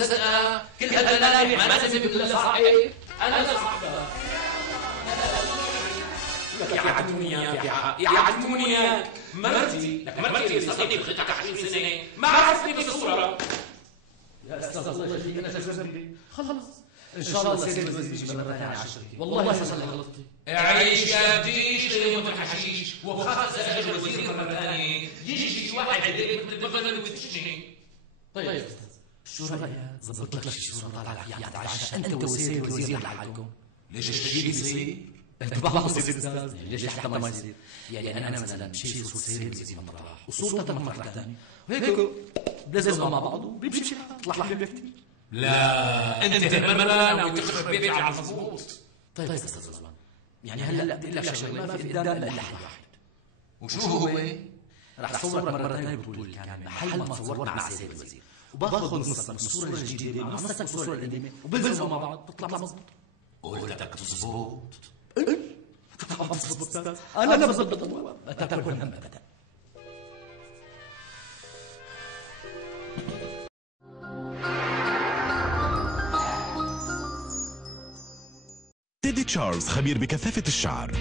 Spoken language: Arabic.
مصدقة كل هالملامح ما لازم يكون لها صاحب. أنا صاحبها. لك يعدموني يعدموني مرتي. لك مرتي صديقتي بغيتك 20 سنة ما عرفتني بالصورة. يا أستاذ الله يخليك أنا شو ذنبي؟ خلص إن شاء الله سيد الوزير يجي مرة ثانية على الشركة. والله حصل لي غلطتي. عيش يا بديش ليموت الحشيش وبخاف إذا أجى الوزير مرة ثانية يجي واحد يديك من البغل ويتشني. طيب يا أستاذ شو رأيك ظبط لك شي صورة طالعة فيها عشان أنت وسيد الوزير لحالكم. ليش تجيب يصير؟ أنت بحفظ يا أستاذ. ليش حتى ما يصير؟ يعني أنا مثلا بشيل صورة سيد الوزير مطرح وصورتك مطرح ثاني وهيك بلزقوا مع بعض وبيمشي الحال تطلع حبيبتي. لا انت هالمرة وتخرب بيتي على المضبوط. طيب يا استاذ رضوان يعني هلا بدي اقول لك شغله ما في قدام الا حل واحد. وشو هو؟ رح صورك مرة ثانية بطول كامل محل ما صورت مع سيد الوزير وباخذ نصك من الصورة الجديدة مع نصك من الصورة القديمة وبلزقوا مع بعض بتطلع مضبوط. قلتك تزبط. طبعا بزبط استاذ انا بزبط ما تاكل هم ابدا. تيدي تشارلز خبير بكثافة الشعر.